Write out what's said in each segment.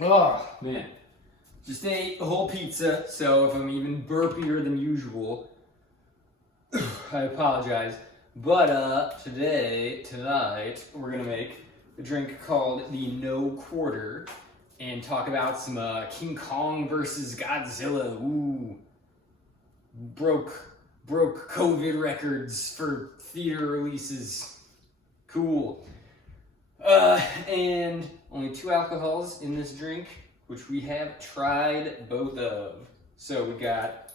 Oh, man. Just ate a whole pizza, so if I'm even burpier than usual, I apologize. But tonight, we're gonna make a drink called the No Quarter and talk about some King Kong versus Godzilla. Ooh, broke COVID records for theater releases. Cool. And only 2 alcohols in this drink, which we have tried both of. So we got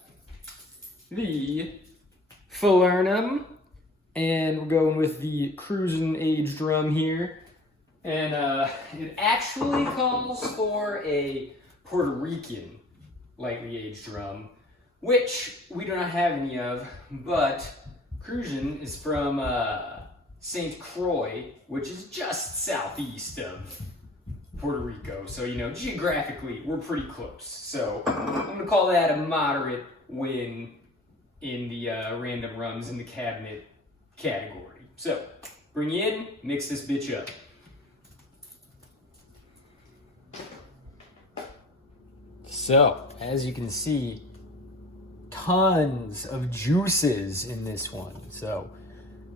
the Falernum, and we're going with the Cruisin' aged rum here. And it actually calls for a Puerto Rican lightly aged rum, which we do not have any of, but Cruisin' is from St. Croix, which is just southeast of Puerto Rico. So, geographically, we're pretty close. So, I'm going to call that a moderate win in the random rums in the cabinet category. So, bring you in, mix this bitch up. So, as you can see, tons of juices in this one. So,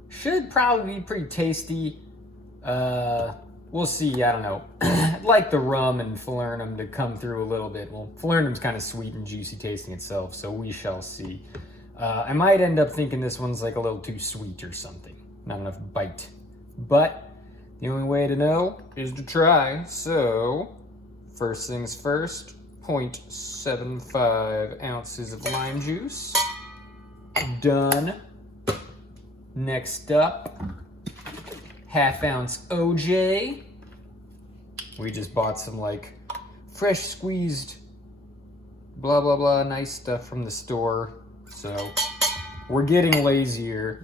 should probably be pretty tasty. We'll see, I don't know. I'd like the rum and falernum to come through a little bit. Well, falernum's kind of sweet and juicy tasting itself, so we shall see. I might end up thinking this one's like a little too sweet or something. Not enough bite. But the only way to know is to try. So, first things first, 0.75 ounces of lime juice. Done. Next up, ½ ounce OJ. We just bought some fresh squeezed blah blah blah nice stuff from the store. So we're getting lazier.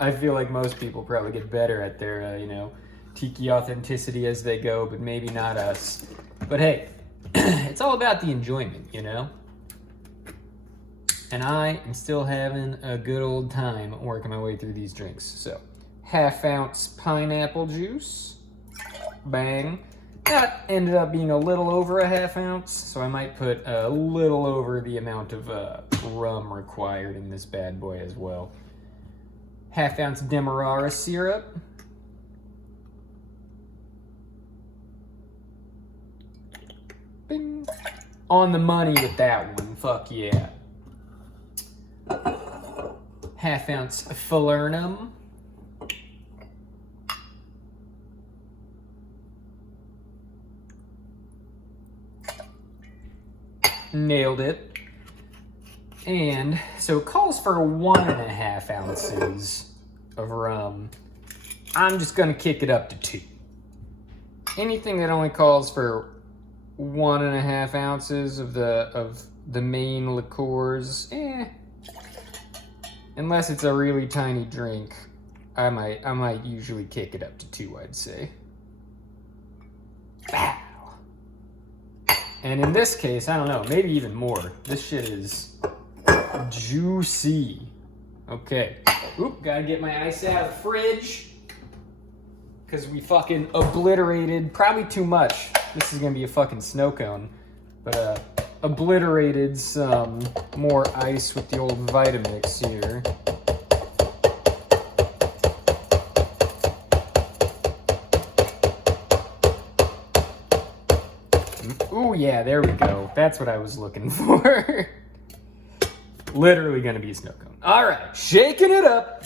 I feel like most people probably get better at their tiki authenticity as they go, but maybe not us. But hey, it's all about the enjoyment, And I am still having a good old time working my way through these drinks. So, ½ ounce pineapple juice. Bang. That ended up being a little over a ½ ounce, so I might put a little over the amount of rum required in this bad boy as well. ½ ounce Demerara syrup. Bing. On the money with that one. Fuck yeah. ½ ounce falernum. Nailed it. And so it calls for 1½ ounces of rum. I'm just gonna kick it up to 2. Anything that only calls for 1½ ounces of the main liqueurs, unless it's a really tiny drink, I might usually kick it up to 2, I'd say. Wow. And in this case, I don't know, maybe even more. This shit is juicy. Okay. Oop, gotta get my ice out of the fridge. Because we fucking obliterated, probably too much. This is gonna be a fucking snow cone. But obliterated some more ice with the old Vitamix here. Ooh, yeah, there we go. That's what I was looking for. Literally gonna be a snow cone. All right, shaking it up.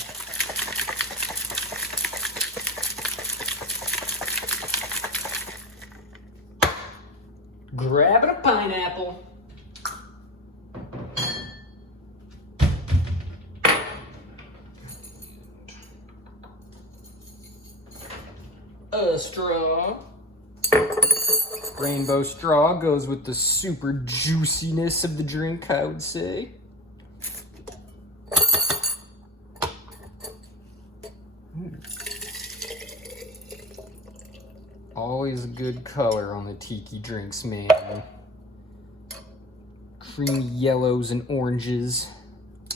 Grabbing a pineapple. A straw. Rainbow straw goes with the super juiciness of the drink, I would say. Always a good color on the tiki drinks, man. Creamy yellows and oranges.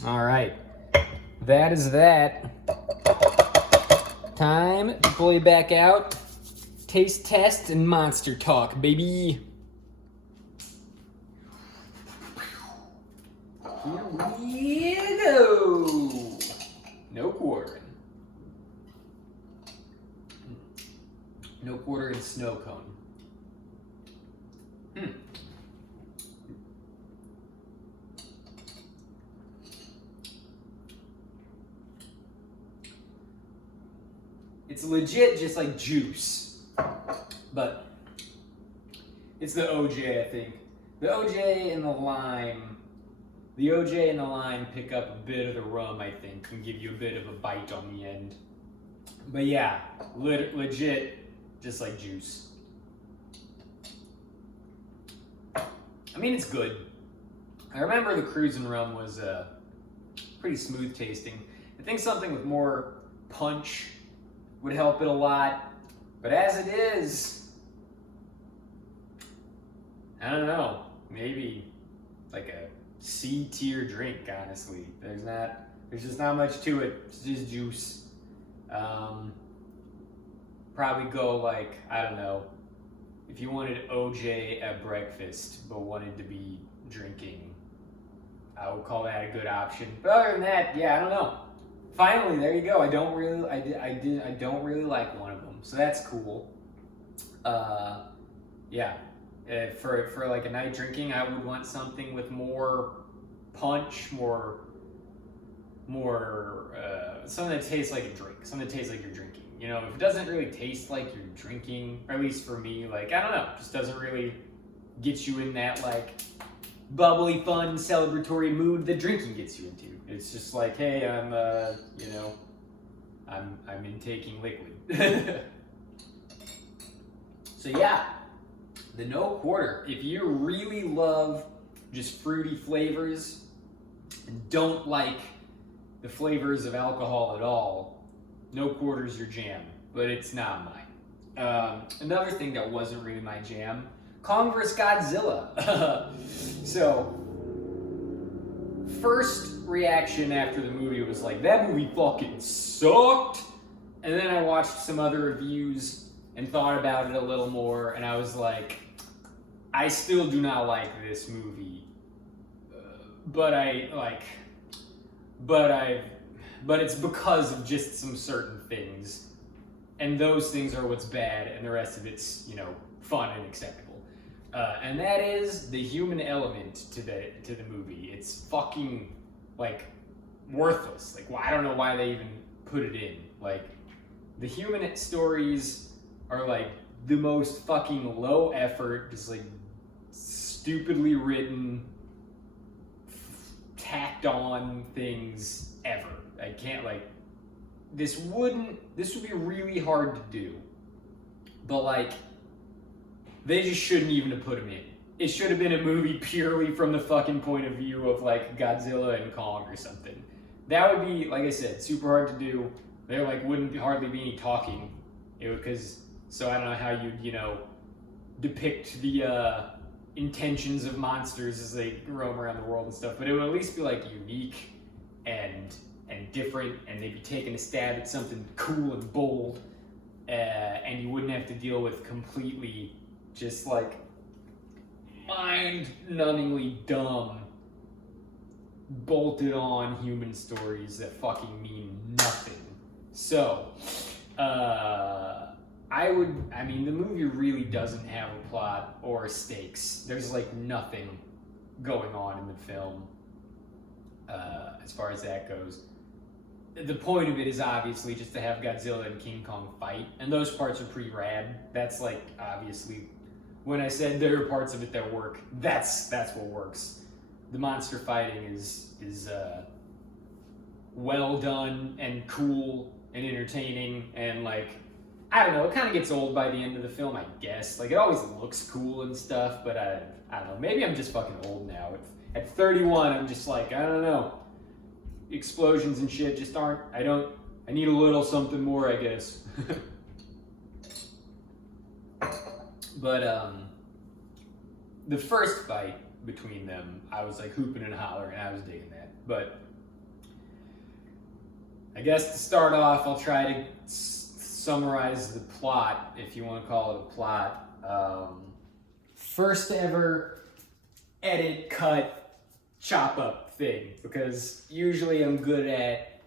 All right, that is that. Time to pull you back out. Taste test and monster talk, baby. Here we go. No quartering. No quartering snow cone. It's legit just like juice, but it's the OJ, I think. The OJ and the lime pick up a bit of the rum, I think, and give you a bit of a bite on the end. But yeah, legit, just like juice. I mean, it's good. I remember the cruisin' rum was pretty smooth tasting. I think something with more punch would help it a lot, but as it is, I don't know, maybe like a C tier drink, honestly. There's just not much to it. It's just juice. Probably go like, I don't know, if you wanted OJ at breakfast but wanted to be drinking, I would call that a good option. But other than that, yeah, I don't know. Finally, there you go. I don't really like one of them, so that's cool. Yeah, for like a night drinking, I would want something with more punch, more something that tastes like a drink, something that tastes like you're drinking. You know, if it doesn't really taste like you're drinking, or at least for me, like, I don't know, just doesn't really get you in that like bubbly, fun, celebratory mood that drinking gets you into. It's just like, hey, I'm intaking liquid. So yeah, the no quarter. If you really love just fruity flavors and don't like the flavors of alcohol at all, no quarter's your jam, but it's not mine. Another thing that wasn't really my jam, Kong vs. Godzilla. So, first reaction after the movie was like, that movie fucking sucked. And then I watched some other reviews and thought about it a little more, and I was like, I still do not like this movie, but it's because of just some certain things, and those things are what's bad, and the rest of it's, fun and acceptable. And that is the human element to the movie. It's fucking like worthless. Like, I don't know why they even put it in. Like, the human stories are like the most fucking low effort, just like stupidly written, tacked on things ever. I can't, like, this would be really hard to do, but like, they just shouldn't even have put him in. It should have been a movie purely from the fucking point of view of like Godzilla and Kong or something. That would be, like I said, super hard to do. There like wouldn't hardly be any talking, so I don't know how you'd, depict the intentions of monsters as they roam around the world and stuff, but it would at least be like unique and different, and they'd be taking a stab at something cool and bold, and you wouldn't have to deal with completely just like mind-numbingly dumb, bolted on human stories that fucking mean nothing. So, the movie really doesn't have a plot or stakes. There's like nothing going on in the film as far as that goes. The point of it is obviously just to have Godzilla and King Kong fight, and those parts are pretty rad. That's like, obviously, when I said there are parts of it that work, that's what works. The monster fighting is well done and cool and entertaining, and like, I don't know, it kind of gets old by the end of the film, I guess. Like, it always looks cool and stuff, but I don't know, maybe I'm just fucking old now. At 31, I'm just like, I don't know. Explosions and shit just aren't, I need a little something more, I guess. But, the first fight between them, I was like hooping and hollering, and I was digging that. But I guess to start off, I'll try to summarize the plot, if you want to call it a plot. First ever edit, cut, chop up thing, because usually I'm good at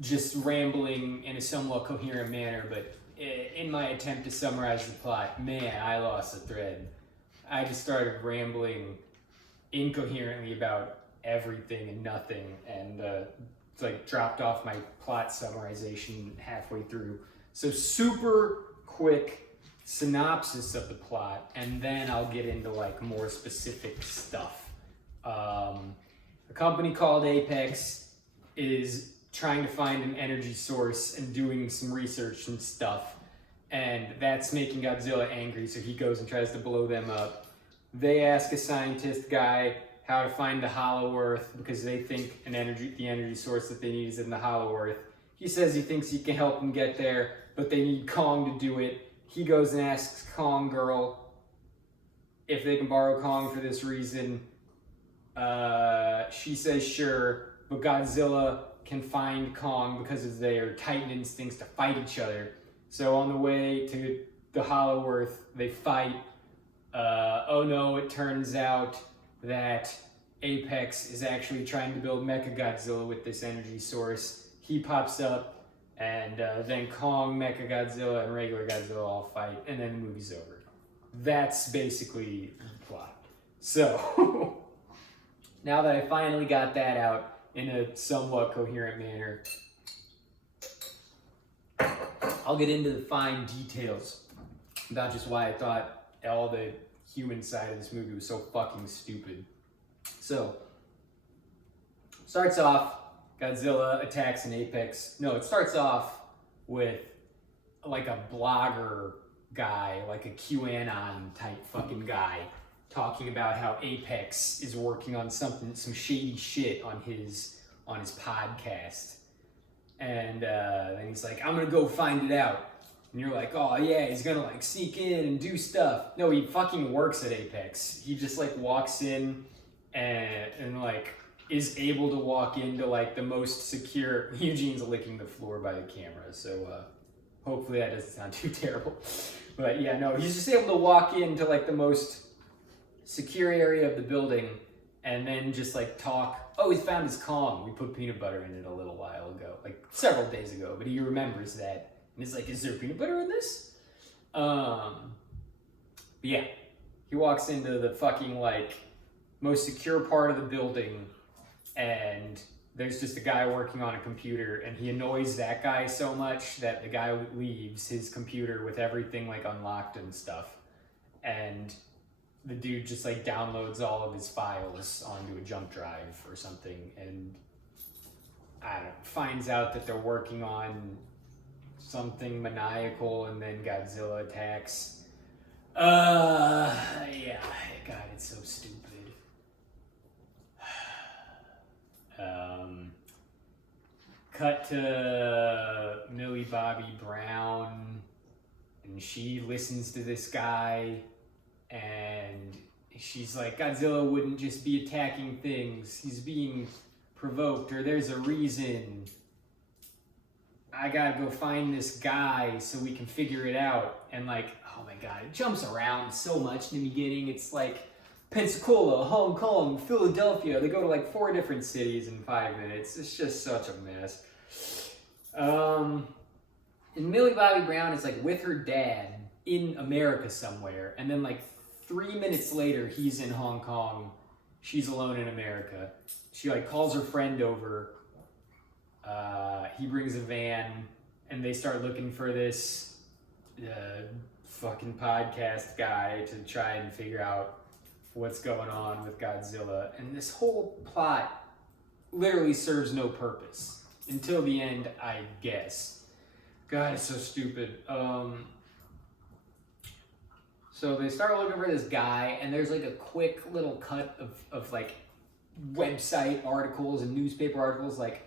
just rambling in a somewhat coherent manner, but in my attempt to summarize the plot, man, I lost the thread. I just started rambling incoherently about everything and nothing, and like dropped off my plot summarization halfway through. So super quick synopsis of the plot, and then I'll get into like more specific stuff. A company called Apex is trying to find an energy source and doing some research and stuff, and that's making Godzilla angry, so he goes and tries to blow them up. They ask a scientist guy how to find the Hollow Earth because they think the energy source that they need is in the Hollow Earth. He says he thinks he can help them get there, but they need Kong to do it. He goes and asks Kong Girl if they can borrow Kong for this reason. She says sure, but Godzilla can find Kong because of their Titan instincts to fight each other. So on the way to the Hollow Earth, they fight. Oh no, it turns out that Apex is actually trying to build Mechagodzilla with this energy source. He pops up, and then Kong, Mechagodzilla, and regular Godzilla all fight, and then the movie's over. That's basically the plot. So, now that I finally got that out in a somewhat coherent manner, I'll get into the fine details about just why I thought all the human side of this movie was so fucking stupid. So, starts off, Godzilla attacks an Apex. No, it starts off with like a blogger guy, like a QAnon type fucking guy, talking about how Apex is working on some shady shit on his podcast. And then he's like, I'm gonna go find it out. And you're like, oh yeah, he's gonna like sneak in and do stuff. No, he fucking works at Apex. He just like walks in and like is able to walk into like the most secure. Eugene's licking the floor by the camera, so hopefully that doesn't sound too terrible. But yeah, no, he's just able to walk into like the most secure area of the building and then just like talk. Oh, he's found his Kong. We put peanut butter in it a little while ago, like several days ago, but he remembers that. And he's like, is there peanut butter in this? But yeah, he walks into the fucking like most secure part of the building, and there's just a guy working on a computer, and he annoys that guy so much that the guy leaves his computer with everything like unlocked and stuff. And the dude just like downloads all of his files onto a jump drive or something, and I don't know, finds out that they're working on something maniacal, and then Godzilla attacks. Yeah, God, it's so stupid. Cut to Millie Bobby Brown, and she listens to this guy, and she's like, Godzilla wouldn't just be attacking things, he's being provoked, or there's a reason. I gotta go find this guy so we can figure it out. And like, oh my God, it jumps around so much in the beginning. It's like Pensacola, Hong Kong, Philadelphia. They go to like 4 different cities in 5 minutes. It's just such a mess. And Millie Bobby Brown is like with her dad in America somewhere. And then like 3 minutes later, he's in Hong Kong. She's alone in America. She like calls her friend over. He brings a van, and they start looking for this fucking podcast guy to try and figure out what's going on with Godzilla. And this whole plot literally serves no purpose until the end, I guess. God, it's so stupid. So they start looking for this guy, and there's like a quick little cut of like website articles and newspaper articles, like,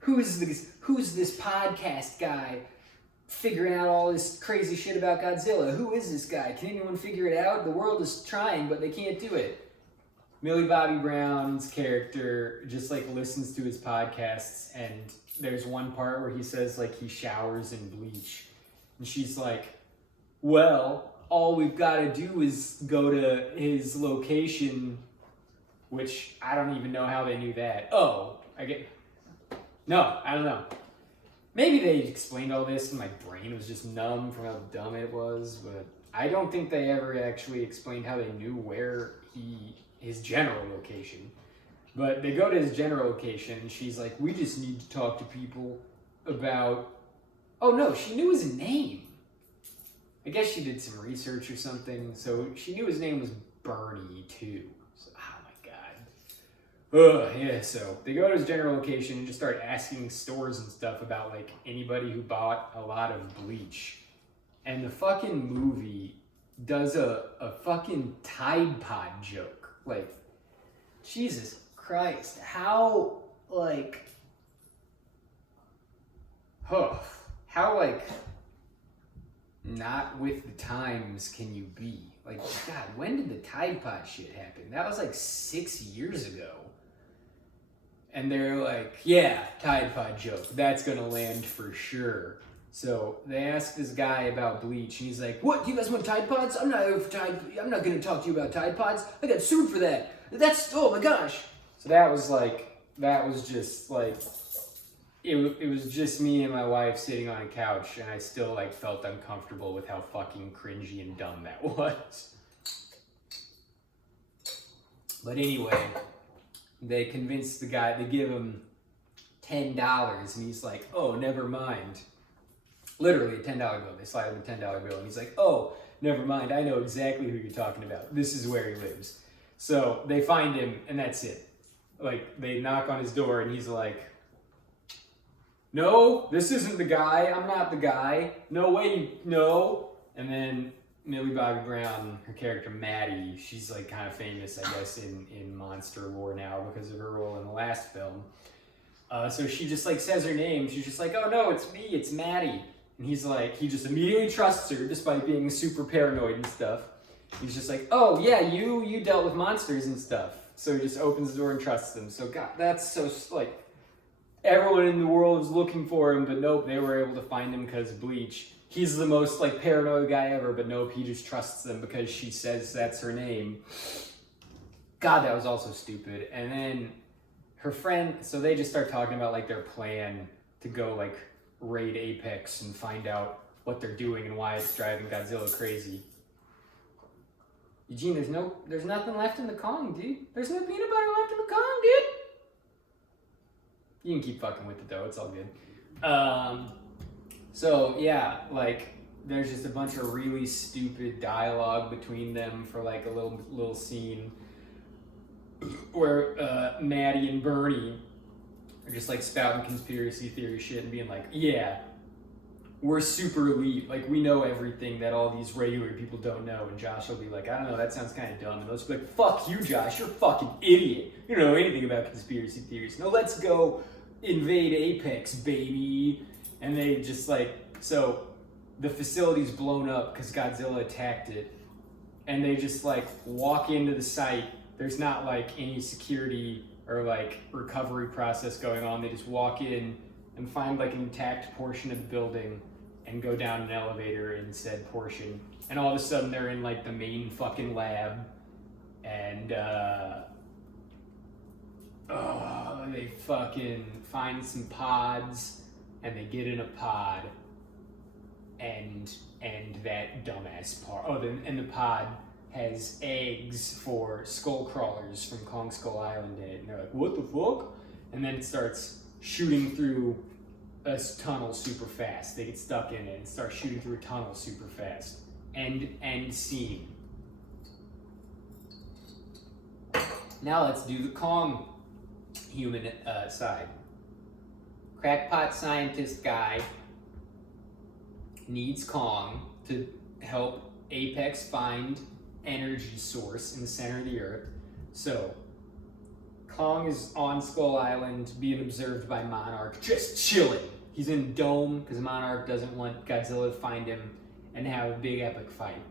who's this podcast guy figuring out all this crazy shit about Godzilla? Who is this guy? Can anyone figure it out? The world is trying, but they can't do it. Millie Bobby Brown's character just like listens to his podcasts, and there's one part where he says like he showers in bleach, and she's like, well, all we've got to do is go to his location which I don't even know how they knew that. Oh, no, I don't know. Maybe they explained all this and my brain was just numb from how dumb it was, but I don't think they ever actually explained how they knew where his general location. But they go to his general location and she's like, we just need to talk to people about... Oh no, she knew his name. I guess she did some research or something, so she knew his name was Bernie too. So, oh my god. Ugh, yeah, so they go to his general location and just start asking stores and stuff about like anybody who bought a lot of bleach. And the fucking movie does a fucking Tide Pod joke. Like, Jesus Christ, how, like, how, like, not with the times can you be? Like, God, when did the Tide Pod shit happen? That was like 6 years ago. And they're like, yeah, Tide Pod joke. That's gonna land for sure. So they asked this guy about bleach, and he's like, what, do you guys want Tide Pods? I'm not gonna talk to you about Tide Pods. I got sued for that. Oh my gosh. So that was just like, it was just me and my wife sitting on a couch, and I still like felt uncomfortable with how fucking cringy and dumb that was. But anyway, they convinced the guy, they give him $10, and he's like, oh, never mind. Literally a $10 bill. They slide him a $10 bill, and he's like, oh, never mind. I know exactly who you're talking about. This is where he lives. So they find him, and that's it. Like, they knock on his door, and he's like, no, this isn't the guy. I'm not the guy. No way, no. And then Millie Bobby Brown, her character Maddie, she's like kind of famous, I guess, in monster lore now because of her role in the last film. So she just like says her name. She's just like, oh no, it's me, it's Maddie. And he's like, he just immediately trusts her despite being super paranoid and stuff. He's just like, oh yeah, you dealt with monsters and stuff. So he just opens the door and trusts them. So God, that's so like, everyone in the world is looking for him, but nope, they were able to find him because of bleach. He's the most like paranoid guy ever, but nope, he just trusts them because she says that's her name. God, that was also stupid. And then her friend, so they just start talking about like their plan to go like raid Apex and find out what they're doing and why it's driving Godzilla crazy. Eugene, there's nothing left in the Kong, dude. There's no peanut butter left in the Kong, dude. You can keep fucking with it though, it's all good. So yeah, like there's just a bunch of really stupid dialogue between them for like a little scene where Maddie and Bernie are just like spouting conspiracy theory shit and being like, yeah, we're super elite, like we know everything that all these regular people don't know. And Josh will be like, I don't know, that sounds kind of dumb. And they'll just be like, fuck you, Josh, you're a fucking idiot. You don't know anything about conspiracy theories. No, let's go invade Apex, baby. And they just like, so the facility's blown up because Godzilla attacked it. And they just like walk into the site. There's not like any security or like recovery process going on. They just walk in and find like an intact portion of the building and go down an elevator in said portion. And all of a sudden they're in like the main fucking lab. And they fucking find some pods and they get in a pod and that dumbass part. Oh, and the pod has eggs for skull crawlers from Kong Skull Island in it. And they're like, what the fuck? And then it starts shooting through a tunnel super fast. They get stuck in it and start shooting through a tunnel super fast. End scene. Now let's do the Kong human side. Crackpot scientist guy needs Kong to help Apex find energy source in the center of the earth. So Kong is on Skull Island being observed by Monarch, just chilling. He's in a dome because Monarch doesn't want Godzilla to find him and have a big epic fight.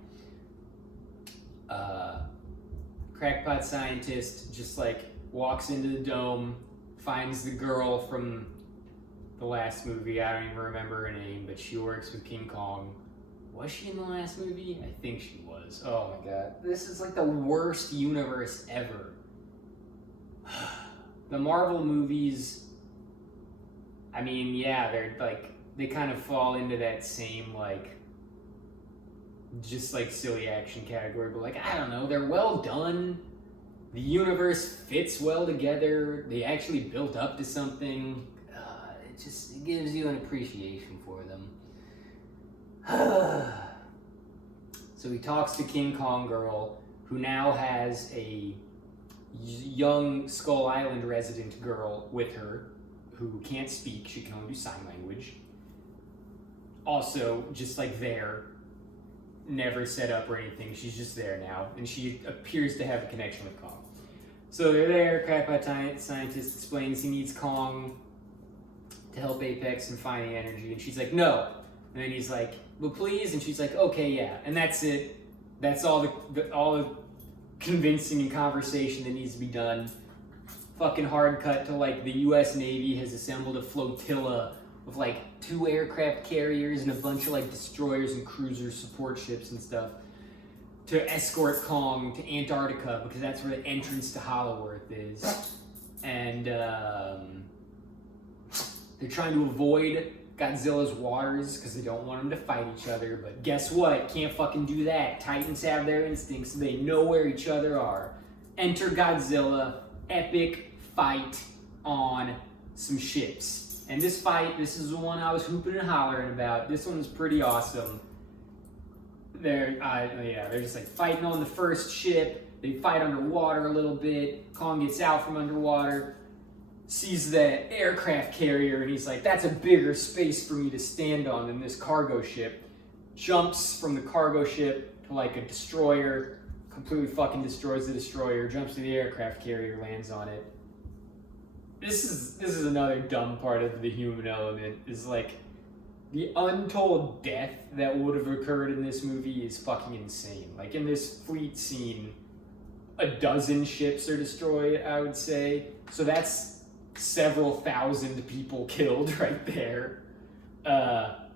Crackpot scientist just like walks into the dome, finds the girl from the last movie. I don't even remember her name, but she works with King Kong. Was she in the last movie? I think she was. Oh my god. This is like the worst universe ever. the Marvel movies, I mean, yeah, they're like, they kind of fall into that same, like, just like silly action category, but like, I don't know, they're well done. The universe fits well together. They actually built up to something. It gives you an appreciation for them. So he talks to King Kong Girl, who now has a young Skull Island resident girl with her who can't speak. She can only do sign language. Also, just like there, never set up or anything. She's just there now, and she appears to have a connection with Kong. So they're there. Crackpot scientist explains he needs Kong to help Apex and find the energy, and she's like, no. And then he's like, well, please, and she's like, okay, yeah. And that's it. That's all the convincing and conversation that needs to be done. Fucking hard cut to like the U.S. Navy has assembled a flotilla of like 2 aircraft carriers and a bunch of like destroyers and cruisers, support ships and stuff to escort Kong to Antarctica because that's where the entrance to Hollow Earth is. And they're trying to avoid Godzilla's waters because they don't want them to fight each other. But guess what? Can't fucking do that. Titans have their instincts, so they know where each other are. Enter Godzilla, epic fight on some ships. And this fight, this is the one I was hooping and hollering about. This one's pretty awesome. They're just like fighting on the first ship. They fight underwater a little bit. Kong gets out from underwater, sees the aircraft carrier, and he's like, that's a bigger space for me to stand on than this cargo ship. Jumps from the cargo ship to like a destroyer, completely fucking destroys the destroyer, jumps to the aircraft carrier, lands on it. This is another dumb part of the human element, is like, the untold death that would have occurred in this movie is fucking insane. Like in this fleet scene, a dozen ships are destroyed, I would say. So that's several thousand people killed right there. But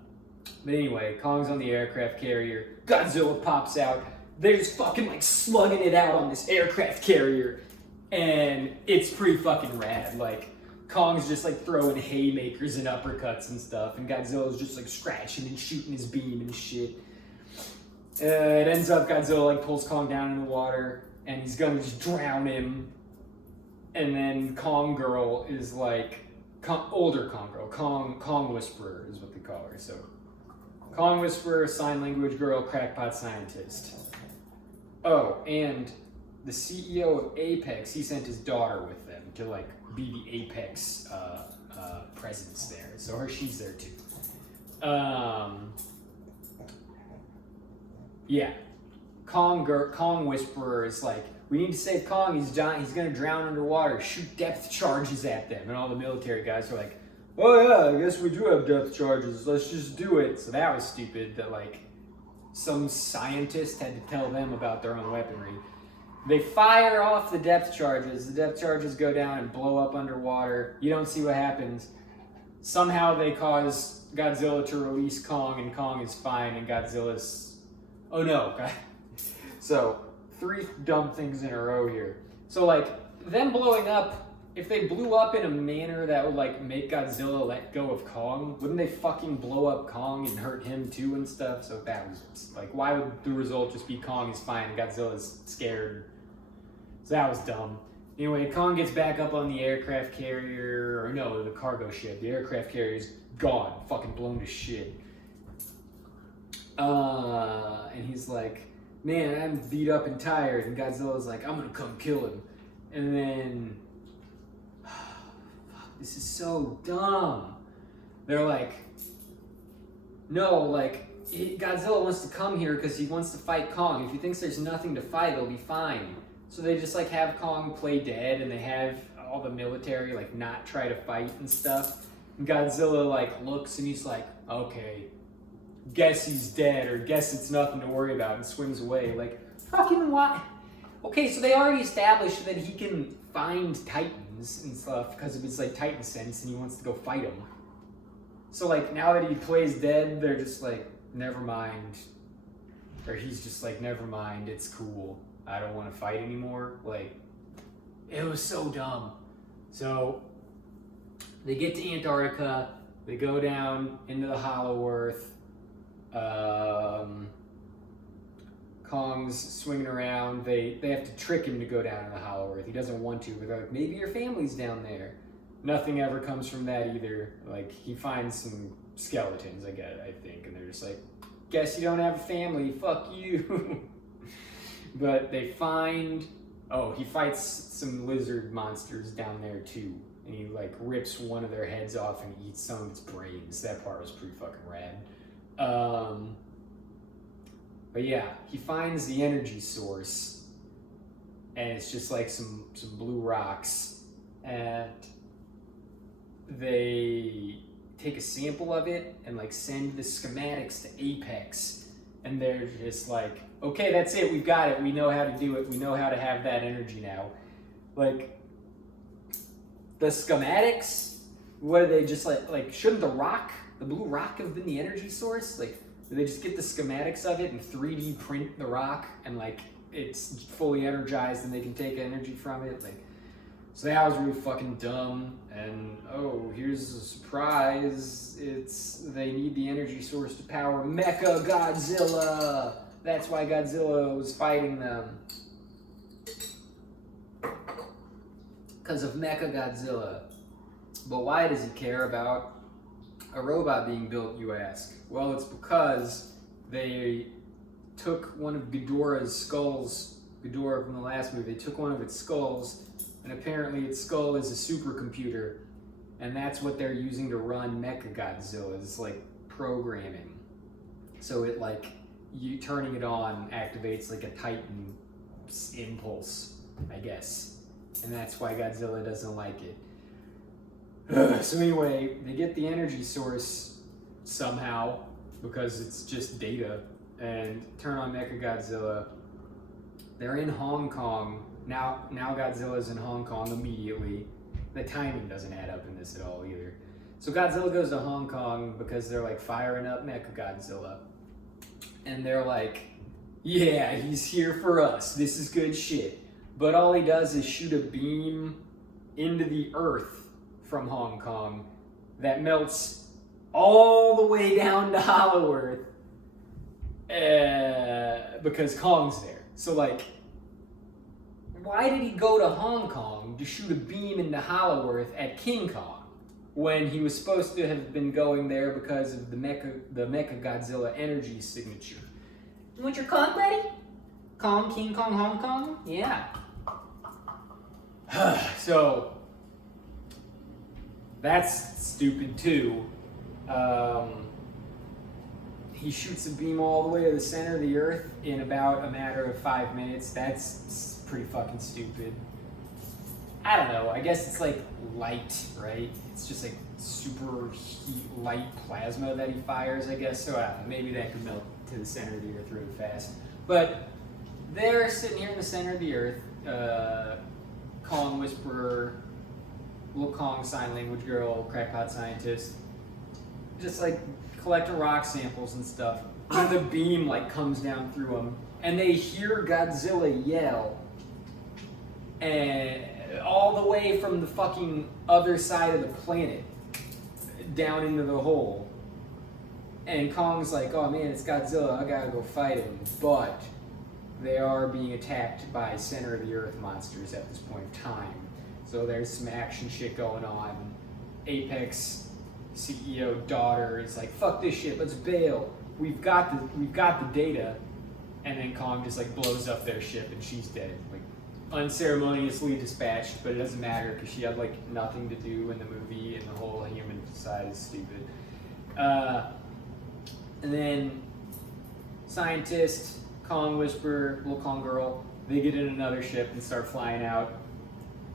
anyway, Kong's on the aircraft carrier. Godzilla pops out. They're just fucking like slugging it out on this aircraft carrier. And it's pretty fucking rad. Like, Kong's just like throwing haymakers and uppercuts and stuff. And Godzilla's just like scratching and shooting his beam and shit. It ends up Godzilla like pulls Kong down in the water. And he's gonna just drown him. And then Kong Girl is like, older Kong Girl, Kong Whisperer is what they call her. So, Kong Whisperer, sign language girl, crackpot scientist. Oh, and the CEO of Apex, he sent his daughter with them to like be the Apex presence there. So she's there too. Yeah, Kong Whisperer is like, we need to save Kong, he's gonna drown underwater, shoot depth charges at them. And all the military guys are like, oh yeah, I guess we do have depth charges, let's just do it. So that was stupid that like some scientist had to tell them about their own weaponry. They fire off the depth charges go down and blow up underwater. You don't see what happens. Somehow they cause Godzilla to release Kong, and Kong is fine, and Godzilla's, oh no. So 3 dumb things in a row here. So like, them blowing up, if they blew up in a manner that would like make Godzilla let go of Kong, wouldn't they fucking blow up Kong and hurt him too and stuff? So that was like, why would the result just be Kong is fine and Godzilla's scared? So that was dumb. Anyway, Kong gets back up on the aircraft carrier, or no, the cargo ship. The aircraft carrier's gone, fucking blown to shit. And he's like, man, I'm beat up and tired. And Godzilla's like, I'm gonna come kill him. And then, this is so dumb. They're like, no, like, Godzilla wants to come here because he wants to fight Kong. If he thinks there's nothing to fight, he'll be fine. So they just like have Kong play dead, and they have all the military like not try to fight and stuff. And Godzilla like looks and he's like, okay, guess he's dead, or guess it's nothing to worry about, and swims away. Like, fucking why? Okay, so they already established that he can find Titans and stuff because of his like Titan sense, and he wants to go fight them. So like, now that he plays dead, they're just like, never mind. Or he's just like, never mind, it's cool. I don't want to fight anymore. Like, It was so dumb. So they get to Antarctica, they go down into the Hollow Earth. Kong's swinging around. They have to trick him to go down to the Hollow Earth. He doesn't want to, but they're like, maybe your family's down there. Nothing ever comes from that either. Like, he finds some skeletons, I think, and they're just like, guess you don't have a family, fuck you. But they find, he fights some lizard monsters down there too. And he like rips one of their heads off and eats some of its brains. That part was pretty fucking rad. But yeah, he finds the energy source, and it's just like some blue rocks, and they take a sample of it and like send the schematics to Apex, and they're just like, okay, that's it, we've got it, we know how to do it, we know how to have that energy now. Like, the schematics, what are they just like shouldn't the blue rock have been the energy source? Like, do they just get the schematics of it and 3D print the rock and like it's fully energized and they can take energy from it? Like, so that was really fucking dumb. And here's a surprise. They need the energy source to power Mecha Godzilla. That's why Godzilla was fighting them. Because of Mecha Godzilla. But why does he care about a robot being built, you ask? Well, it's because they took one of Ghidorah's skulls, Ghidorah from the last movie, they took one of its skulls, and apparently its skull is a supercomputer, and that's what they're using to run Mechagodzilla. It's like programming. So it like, you turning it on activates like a Titan impulse, I guess. And that's why Godzilla doesn't like it. So anyway, they get the energy source somehow, because it's just data, and turn on Mechagodzilla. They're in Hong Kong. Now Godzilla's in Hong Kong immediately. The timing doesn't add up in this at all either. So Godzilla goes to Hong Kong because they're like firing up Mechagodzilla. And they're like, yeah, he's here for us. This is good shit. But all he does is shoot a beam into the earth from Hong Kong that melts all the way down to Hollow Earth because Kong's there. So like, why did he go to Hong Kong to shoot a beam into Hollow Earth at King Kong when he was supposed to have been going there because of the Mechagodzilla energy signature? You want your Kong, buddy? Kong, King Kong, Hong Kong? Yeah. So, that's stupid too. He shoots a beam all the way to the center of the earth in about a matter of 5 minutes. That's pretty fucking stupid. I don't know, I guess it's like light, right? It's just like super light plasma that he fires, I guess. So I don't know, maybe that could melt to the center of the earth really fast. But they're sitting here in the center of the earth, Kong Whisperer, Little Kong Sign Language Girl, Crackpot Scientist, just like collecting rock samples and stuff. And the beam like comes down through them, and they hear Godzilla yell, and all the way from the fucking other side of the planet down into the hole. And Kong's like, oh man, it's Godzilla, I gotta go fight him. But they are being attacked by center of the earth monsters at this point in time. So there's some action shit going on. Apex CEO daughter is like, fuck this shit, let's bail. We've got the data. And then Kong just like blows up their ship and she's dead. Like unceremoniously dispatched, but it doesn't matter because she had like nothing to do in the movie and the whole human side is stupid. And then Scientist, Kong Whisperer, Little Kong Girl, they get in another ship and start flying out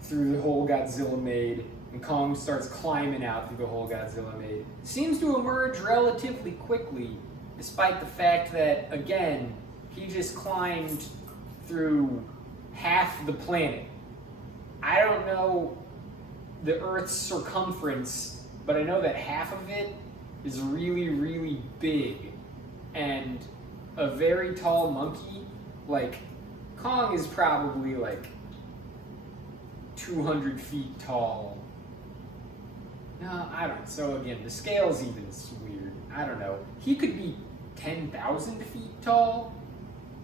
through the hole Godzilla made, and Kong starts climbing out through the hole Godzilla made. Seems to emerge relatively quickly, despite the fact that, again, he just climbed through half the planet. I don't know the Earth's circumference, but I know that half of it is really, really big. And a very tall monkey, like, Kong is probably like 200 feet tall. No, I don't know. So again, the scale's even weird. I don't know. He could be 10,000 feet tall,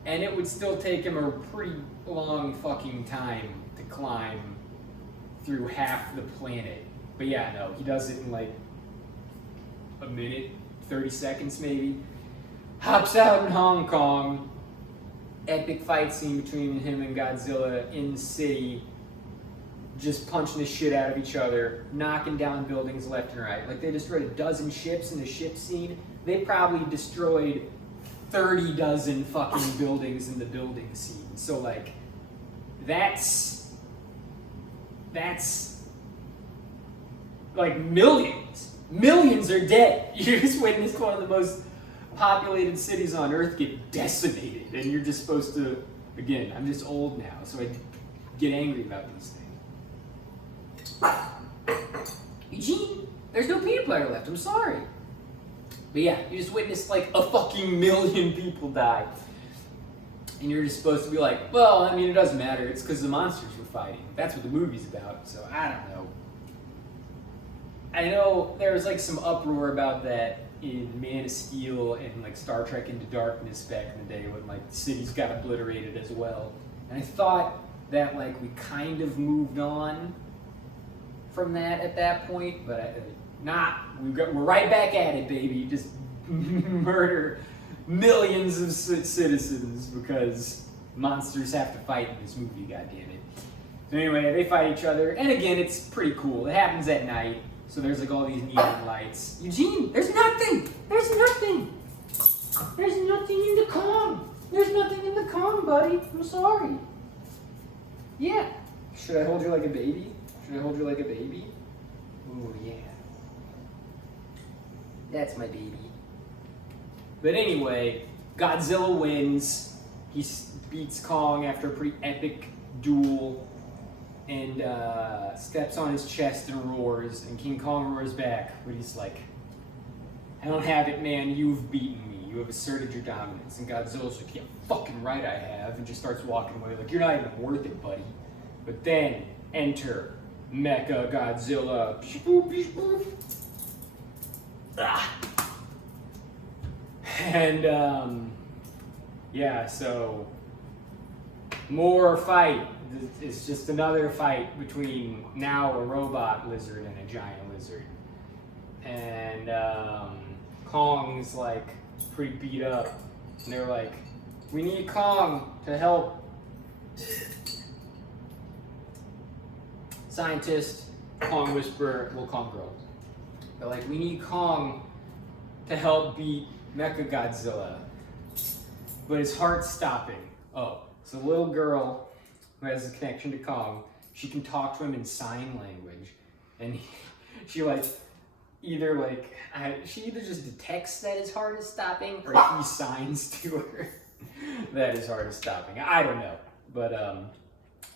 and it would still take him a pretty long fucking time to climb through half the planet. But yeah, no, he does it in like a minute, 30 seconds maybe. Hops out in Hong Kong. Epic fight scene between him and Godzilla in the city. Just punching the shit out of each other, knocking down buildings left and right. Like, they destroyed a dozen ships in the ship scene. They probably destroyed 30 dozen fucking buildings in the building scene. So, like, that's like millions. Millions are dead. You just witnessed one of the most populated cities on Earth get decimated. And you're just supposed to, again, I'm just old now, so I get angry about these things. Eugene, there's no peanut butter left, I'm sorry. But yeah, you just witnessed like a fucking million people die. And you're just supposed to be like, well, I mean, it doesn't matter, it's because the monsters were fighting. That's what the movie's about, so I don't know. I know there was like some uproar about that in Man of Steel and like Star Trek Into Darkness back in the day when like cities got obliterated as well. And I thought that like we kind of moved on from that at that point, but we're right back at it, baby. Just murder millions of citizens because monsters have to fight in this movie, goddammit. So anyway, they fight each other, and again, it's pretty cool. It happens at night, so there's like all these neon lights. Eugene, there's nothing! There's nothing! There's nothing in the Kong! There's nothing in the Kong, buddy. I'm sorry. Yeah. Should I hold you like a baby? Should I hold you like a baby? Oh, yeah. That's my baby. But anyway, Godzilla wins. He beats Kong after a pretty epic duel and steps on his chest and roars. And King Kong roars back, but he's like, I don't have it, man. You've beaten me. You have asserted your dominance. And Godzilla's like, yeah, fucking right I have. And just starts walking away like, you're not even worth it, buddy. But then, enter Mecha Godzilla. And yeah, so more fight. It's just another fight between now a robot lizard and a giant lizard. And Kong's like pretty beat up. And they're like, we need Kong to help. Scientist, Kong Whisperer, well, Kong Girl. They're like, we need Kong to help beat Mecha Godzilla. But his heart's stopping. Oh, so the little girl who has a connection to Kong, she can talk to him in sign language. And she either just detects that his heart is stopping or he signs to her that his heart is stopping. I don't know. But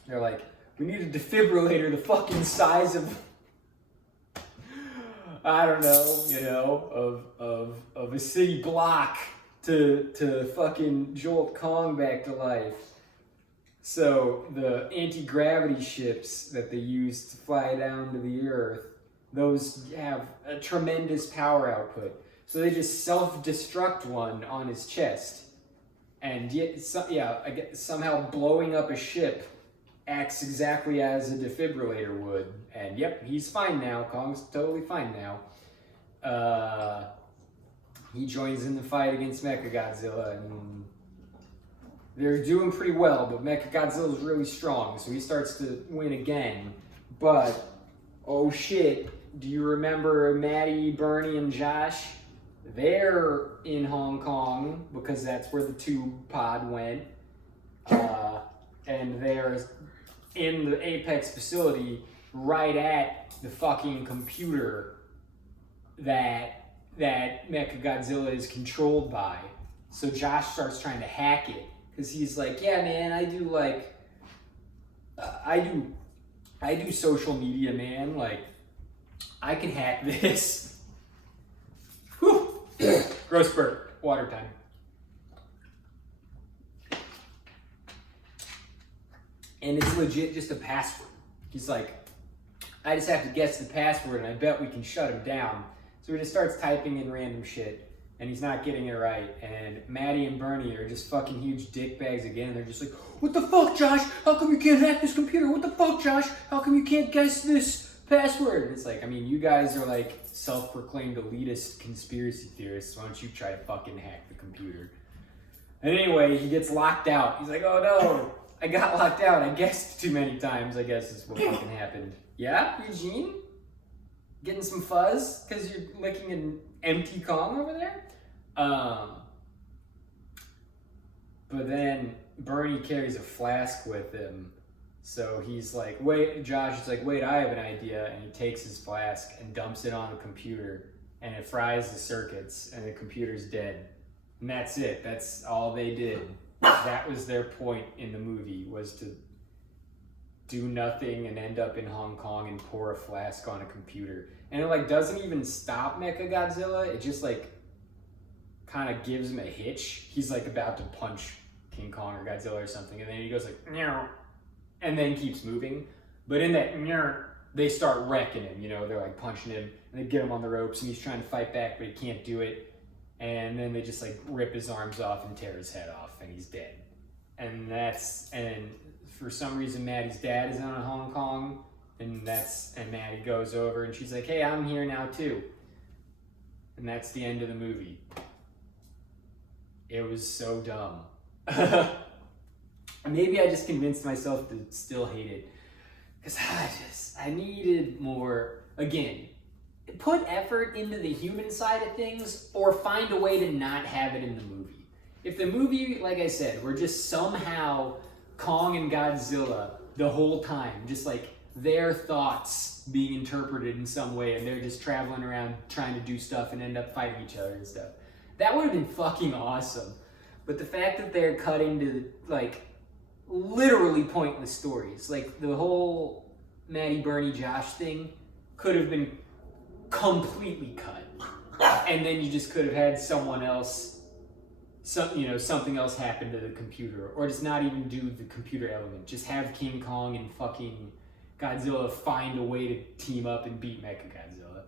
they're like, we need a defibrillator the fucking size of, I don't know, you know, of a city block to fucking jolt Kong back to life. So the anti-gravity ships that they use to fly down to the Earth, those have a tremendous power output. So they just self-destruct one on his chest. And yet, somehow blowing up a ship acts exactly as a defibrillator would. And yep, he's fine now. Kong's totally fine now. He joins in the fight against Mechagodzilla, and they're doing pretty well, but Mechagodzilla's really strong, so he starts to win again. But, oh shit, do you remember Maddie, Bernie, and Josh? They're in Hong Kong, because that's where the tube pod went. And they're in the Apex facility right at the fucking computer that Mechagodzilla is controlled by. So Josh starts trying to hack it because he's like, yeah, man, I do social media, man. Like, I can hack this. Whew. Gross burp. Water time. And it's legit just a password. he's like, I just have to guess the password and I bet we can shut him down. So he just starts typing in random shit and he's not getting it right. And Maddie and Bernie are just fucking huge dickbags again. They're just like, what the fuck, Josh? How come you can't hack this computer? What the fuck, Josh? How come you can't guess this password? And it's like, I mean, you guys are like self-proclaimed elitist conspiracy theorists. Why don't you try to fucking hack the computer? And anyway, he gets locked out. He's like, oh no, I got locked out. I guessed too many times, I guess is what fucking happened. Yeah, Eugene? Getting some fuzz because you're licking an empty Kong over there? But then Bernie carries a flask with him. So he's like, wait, Josh is like, wait, I have an idea. And he takes his flask and dumps it on the computer and it fries the circuits and the computer's dead. And that's it. That's all they did. That was their point in the movie, was to do nothing and end up in Hong Kong and pour a flask on a computer. And it like doesn't even stop Mechagodzilla. It just like kind of gives him a hitch. He's like about to punch King Kong or Godzilla or something, and then he goes like, meow, and then keeps moving. But in that meow, they start wrecking him, you know, they're like punching him and they get him on the ropes and he's trying to fight back, but he can't do it. And then they just like rip his arms off and tear his head off and he's dead. And for some reason Maddie's dad is on Hong Kong, and Maddie goes over and she's like, hey, I'm here now too. And that's the end of the movie. It was so dumb. Maybe I just convinced myself to still hate it. Because I needed more, again, put effort into the human side of things or find a way to not have it in the movie. If the movie, like I said, were just somehow Kong and Godzilla the whole time, just like their thoughts being interpreted in some way and they're just traveling around trying to do stuff and end up fighting each other and stuff, that would have been fucking awesome. But the fact that they're cutting to like literally pointless stories, like the whole Maddie, Bernie, Josh thing could have been completely cut, and then you just could have had someone else, something else happen to the computer, or just not even do the computer element. Just have King Kong and fucking Godzilla find a way to team up and beat Mechagodzilla.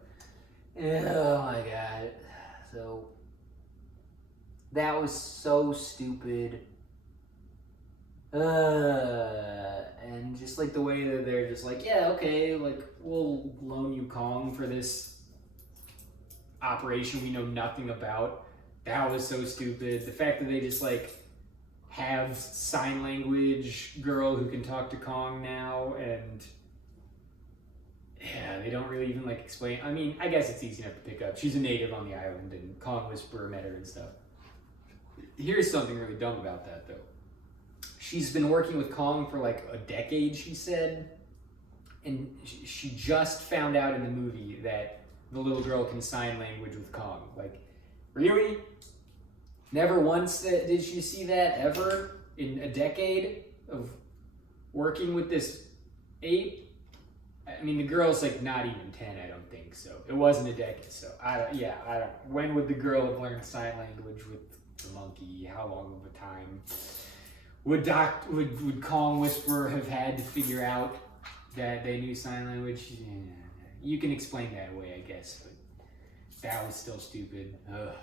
Oh my god. So that was so stupid. And just like the way that they're just like, yeah, okay, like we'll loan you Kong for this operation we know nothing about. That was so stupid. The fact that they just like have sign language girl who can talk to Kong now, and yeah, they don't really even like explain. I mean, I guess it's easy enough to pick up. She's a native on the island and Kong Whisperer met her and stuff. Here's something really dumb about that though. She's been working with Kong for like a decade, she said, and she just found out in the movie that the little girl can sign language with Kong. Like, really? Never once did she see that ever in a decade of working with this ape? I mean, the girl's like not even 10, I don't think, so it wasn't a decade, so I don't, when would the girl have learned sign language with the monkey? How long of a time? Would Kong Whisperer have had to figure out that they knew sign language? Yeah, you can explain that away, I guess, but that was still stupid. Ugh.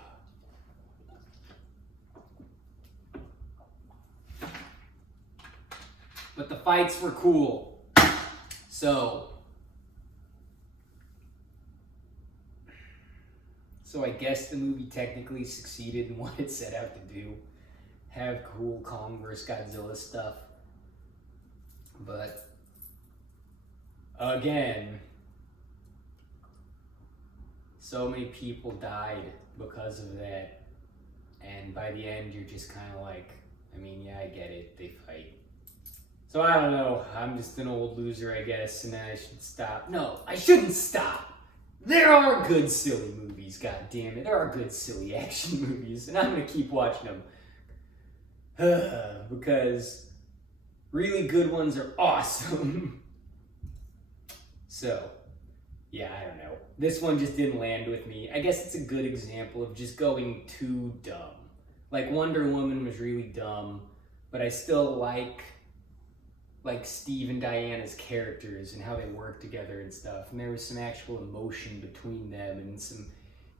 But the fights were cool. So I guess the movie technically succeeded in what it set out to do. Have cool Kong vs. Godzilla stuff. But again, so many people died because of that. And by the end, you're just kind of like, I mean, yeah, I get it. They fight. So I don't know. I'm just an old loser, I guess, and I should stop. No, I shouldn't stop. There are good silly movies, god damn it. There are good silly action movies, and I'm gonna keep watching them. Because really good ones are awesome. So, yeah, I don't know. This one just didn't land with me. I guess it's a good example of just going too dumb. Like Wonder Woman was really dumb, but I still like like Steve and Diana's characters and how they work together and stuff. And there was some actual emotion between them and some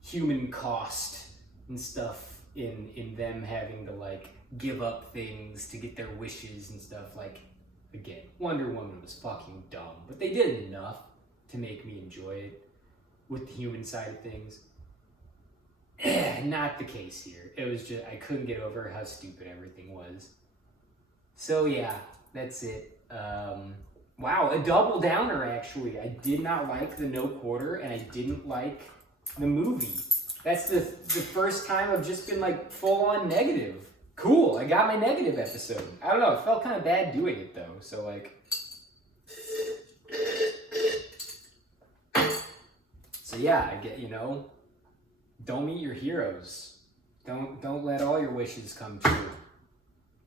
human cost and stuff in them having to like give up things to get their wishes and stuff. Like, again, Wonder Woman was fucking dumb, but they did enough to make me enjoy it with the human side of things. Not the case here. It was just, I couldn't get over how stupid everything was. So yeah, that's it. Wow, a double downer actually. I did not like the no quarter and I didn't like the movie. That's the first time I've just been like full on negative. Cool, I got my negative episode. I don't know, it felt kind of bad doing it though. So like, so yeah, I get, you know, don't meet your heroes. Don't let all your wishes come true.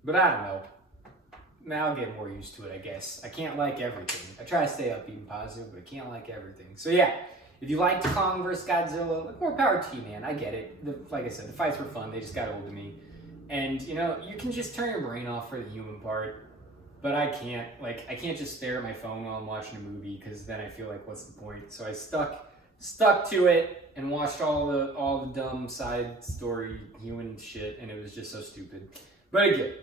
But I don't know. Now I'll get more used to it, I guess. I can't like everything. I try to stay upbeat and positive, but I can't like everything. So yeah, if you liked Kong vs. Godzilla, like, more power to you, man. I get it. Like I said, the fights were fun. They just got old to me. And, you know, you can just turn your brain off for the human part. But I can't. Like, I can't just stare at my phone while I'm watching a movie, because then I feel like, what's the point? So I stuck to it and watched all the dumb side story human shit, and it was just so stupid. But again,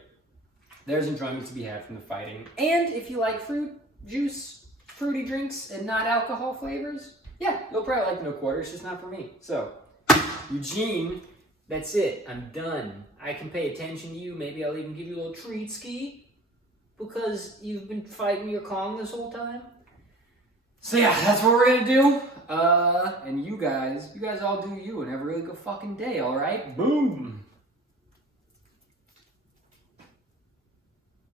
there's enjoyment to be had from the fighting. And if you like fruit juice, fruity drinks, and not alcohol flavors, yeah, you'll probably like the no quarter. It's just not for me. So, Eugene, that's it. I'm done. I can pay attention to you. Maybe I'll even give you a little treat ski because you've been fighting your Kong this whole time. So yeah, that's what we're gonna do. And you guys all do you and have a really good fucking day, alright? Boom!